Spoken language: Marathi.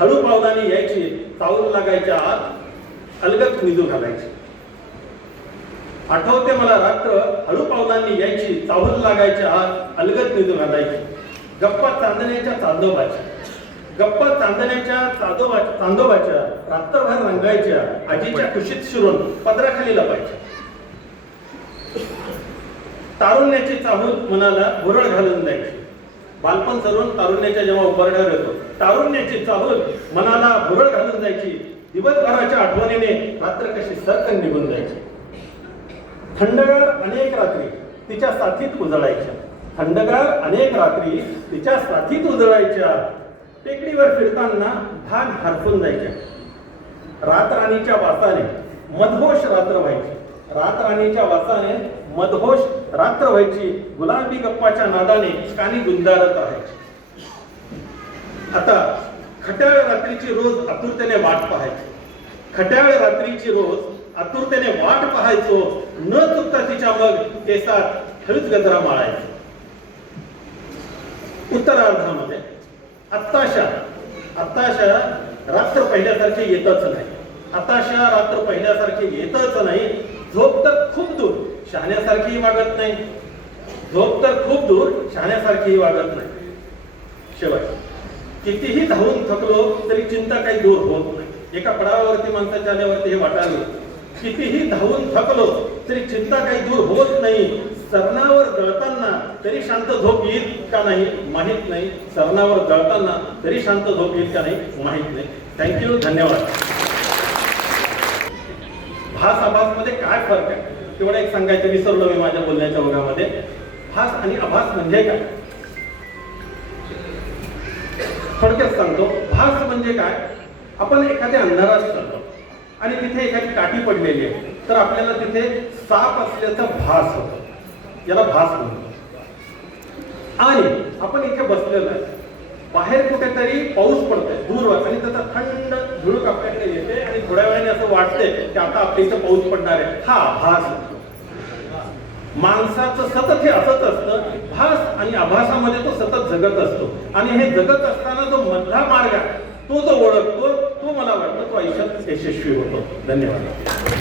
हळू पावलाने यायची चावल लागायच्या आत अलगत निजू घालायची. आठवते मला रात्र हळू पावलांनी यायची चाहूल लागायच्या आत अलगत निजू घालायची. गप्पा चांदण्याच्या चांदोबाच्या. गप्पा चांदण्याच्या चांदोबा चांदोबाच्या रात्रभर रंगायच्या आजीच्या खुशीत शिरून पदराखाली लपायच्या. तारुण्याची चाहूल मनाला भुरळ घालून द्यायची. बालपण सरून तारुण्याच्या जेव्हा उभारण्यावर येतो तारुण्याची चाहूल मनाला भुरळ घालून जायची. दिवसभराच्या आठवणीने रात्र कशी सरकन निघून जायची. थंडगार अनेक रात्री तिच्या साथीत उजळायच्या. थंडगार अनेक रात्री तिच्या साथीत उजळायच्या. टेकडीवर फिरताना भाग हरपून जायच्या. रातराणीच्या वासाने मधोश रात्र व्हायची. रातराणीच्या वासाने मधोश रात्र व्हायची. गुलाबी गप्पाच्या नादाने कानी गुंजारत राहायची. आता खट्याळ रात्रीची रोज आतुरतेने वाट पाहायची. खट्याळ रात्रीची रोज आतुरतेने वाट पाहायचो. न चुकता तिच्या मग केसात खेळूच गजरा माळायचो. उत्तरार्धामध्ये आत्ताशा आत्ताशा रात्र पहिल्यासारखे येतच नाही. हताशा रात्र पहिल्यासारखी येतच नाही. झोप तर खूप दूर शहाण्यासारखीही वागत नाही. झोप तर खूप दूर शहाण्यासारखीही वागत नाही. शेवट कितीही धावून थकलो तरी चिंता काही दूर होत नाही. एका पडावावरती माणसाच्या आल्यावरती हे वाटायला कितीही धावून थकलो तरी चिंता काही दूर होत नाही. सरणावर दळताना तरी शांत झोप येईल का नाही माहीत नाही. सरणावर दळताना तरी शांत झोप येईल का नाही माहीत नाही. थँक्यू धन्यवाद. भास आभासमध्ये काय फरक आहे? तेवढं एक सांगायचं विसरलो मी माझ्या बोलण्याच्या ओघामध्ये. भास आणि आभास म्हणजे काय? थोडक्यात सांगतो भास म्हणजे काय? आपण एखाद्या अंधारात चालतो आणि तिथे एखादी काठी पडलेली आहे तर आपल्याला तिथे साप असल्याचा भास होतो. याला भास म्हणतो आणि आपण इथे बसलेलो आहे. बाहेर कुठेतरी पाऊस पडतोय दूरवर आणि त्याचा थंड धुळूक आपल्याकडे येते आणि थोड्या वेळाने असं वाटते की आता आपल्या इथं पाऊस पडणार आहे. हा आभास माणसाचं सतत हे असंच असतं भास आणि आभासामध्ये तो सतत जगत असतो. आणि हे जगत असताना जो मधला मार्ग आहे तो जो ओळखतो तो मला वाटतं तो आयुष्यात यशस्वी होतो. धन्यवाद.